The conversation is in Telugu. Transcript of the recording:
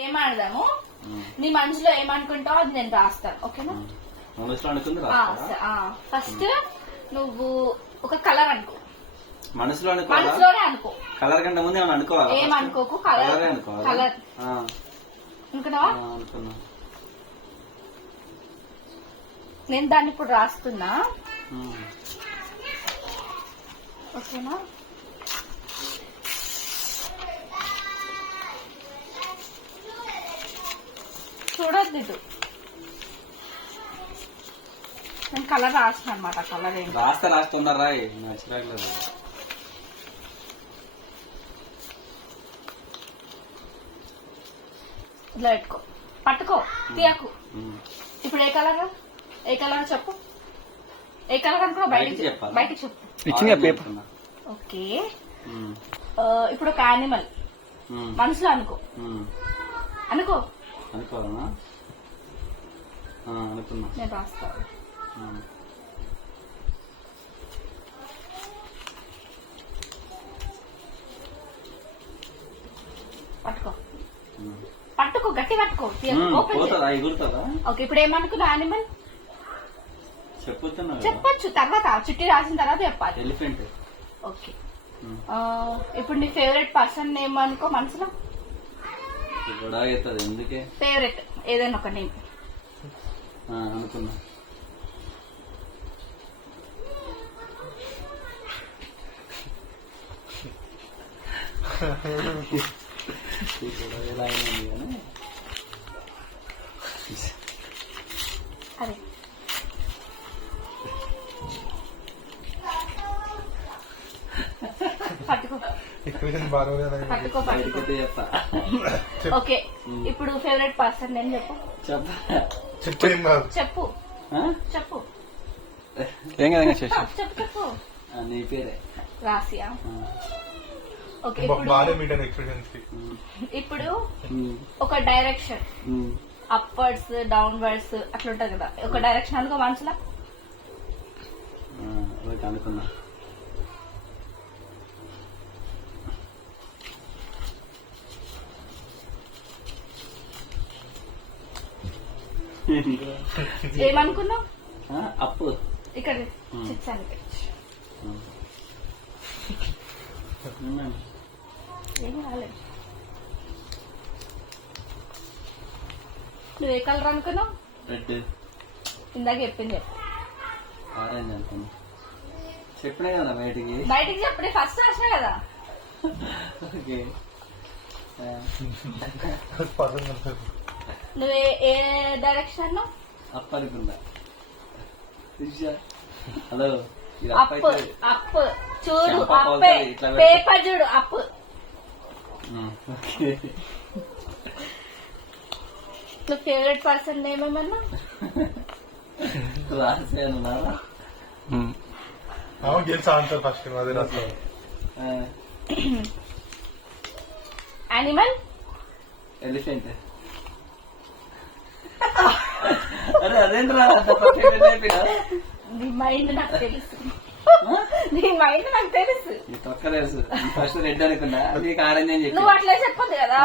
ఏం ఆడదాము? నీ మనసులో ఏమనుకుంటావు అది నేను రాస్తాను, ఓకేనా? ఫస్ట్ నువ్వు ఒక కలర్ అనుకో. మనసులోనే అనుకో. కలర్ కంటే ముందు ఏమైనా అనుకోవాలి? ఏమనుకోకు, కలర్ కలర్ అనుకున్నావా? నేను దాన్ని ఇప్పుడు రాస్తున్నా, ఓకేనా? చూడొద్దు ఇటు, నేను కలర్ రాసిన అనమాట. కలర్ ఏంటి రాస్తున్నా రాయ్, నచ్చలేదు. ఇట్లా పెట్టుకో, పట్టుకో, తీయకు. ఇప్పుడు ఏ కలర్ చెప్పు. ఏ కలర్ అనుకో, బయటికి చెప్పు. ఓకే, ఇప్పుడు ఒక యానిమల్ మనసులో అనుకో. అనుకోవాలనా? అనుకున్నా. నేను రాస్తాను. పట్టుకో, గట్టి పట్టుకో. ఓకే, ఇప్పుడు ఏమనుకున్నా యానిమల్ చెప్పొచ్చు, తర్వాత చుట్టి రాసిన తర్వాత చెప్పాలి. ఎలిఫెంట్. ఓకే, ఇప్పుడు నీ ఫేవరెట్ పర్సన్ నేమ్ అనుకో మనసులో. ఎందుకే ఫేవరెట్ ఏదైనా ఒక నేమ్ అనుకున్నా. ఎలా అయింది కానీ అరే ఓకే, ఇప్పుడు ఫేవరెట్ పర్సన్ నేను చెప్పు. చెప్పు చెప్పు చెప్పు. నీ పేరే రాసియా. ఓకే, ఇప్పుడు ఒక డైరెక్షన్ అప్వర్డ్స్ డౌన్వర్డ్స్ అట్లా ఉంటది కదా, ఒక డైరెక్షన్ అనుకో మనసులో. అనుకున్నా. ఏమనుకున్నావు? అప్పు ఇక్కడ చిచ్చానికి ఏం రాలేదు. నువ్వు ఏ కలర్ అనుకున్నావు? రెడ్. ఇందాక చెప్పింది చెప్పు. ఆరెంజ్ అనుకున్నా. చెప్పినా కదా బయటికి చెప్పడే, ఫస్ట్ వచ్చినా కదా. ఓకే, నువ్వు ఏ డైరెక్షన్? అప్పు అనుకున్నా. హలో, అప్పు అప్పు చూడు, అప్పే పేపర్ చూడు, అప్పు. నువ్వు ఫేవరెట్ పర్సన్ ఏమేమన్నా యానిమల్ ఎలిఫెంట్. అరే అదేంట్రా, నీ మైండ్ నాకు తెలుసు. నీ మైండ్ నాకు తెలుసు. తొక్క తెలుసు. ఫస్ట్ రెడ్ అనుకున్నా, నీకు ఆరెంజ్ అని చెప్పి. నువ్వు అట్లా చెప్పొద్దు కదా,